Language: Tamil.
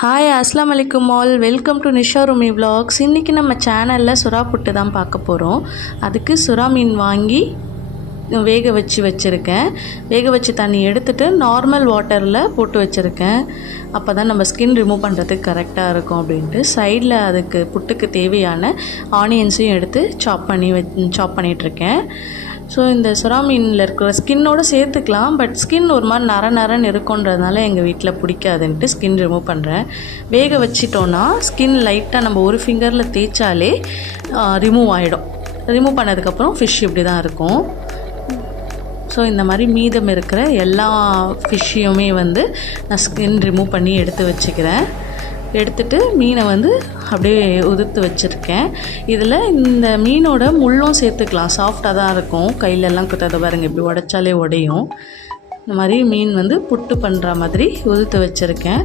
ஹாய் அஸ்லாம் அலைக்கும் all welcome to Nisha Rumi vlogs. இன்றைக்கி நம்ம சேனலில் சுறா புட்டு தான் பார்க்க போகிறோம் அதுக்கு சுறா மீன் வாங்கி வேக வச்சு வச்சுருக்கேன். வேக வச்சு தண்ணி எடுத்துகிட்டு நார்மல் வாட்டரில் போட்டு வச்சுருக்கேன். அப்போ தான் நம்ம ஸ்கின் ரிமூவ் பண்ணுறதுக்கு கரெக்டாக இருக்கும் அப்படின்ட்டு சைடில் அதுக்கு புட்டுக்கு தேவையான ஆனியன்ஸையும் எடுத்து சாப் பண்ணி வ சாப் பண்ணிகிட்ருக்கேன் ஸோ இந்த சுறா மீனில் இருக்கிற ஸ்கின்னோட சேர்த்துக்கலாம் பட் ஸ்கின் ஒரு மாதிரி நர நரன்னு இருக்குன்றதுனால எங்கள் வீட்டில் பிடிக்காதுன்ட்டு ஸ்கின் ரிமூவ் பண்ணுறேன் வேக வச்சிட்டோன்னா ஸ்கின் லைட்டாக நம்ம ஒரு ஃபிங்கரில் தேய்ச்சாலே ரிமூவ் ஆகிடும் ரிமூவ் பண்ணதுக்கப்புறம் ஃபிஷ் இப்படி தான் இருக்கும். ஸோ இந்த மாதிரி மீதம் இருக்கிற எல்லா ஃபிஷ்ஷையுமே வந்து நான் ஸ்கின் ரிமூவ் பண்ணி எடுத்து வச்சுக்கிறேன். எடுத்துட்டு மீனை வந்து அப்படியே உதுத்து வச்சுருக்கேன். இதில் இந்த மீனோட முள்ளும் சேர்த்துக்கலாம். சாஃப்டாக தான் இருக்கும். கையிலெல்லாம் குத்தாத பாருங்க இப்படி உடைச்சாலே உடையும். இந்த மாதிரி மீன் வந்து புட்டு பண்ணுற மாதிரி உதுத்து வச்சுருக்கேன்.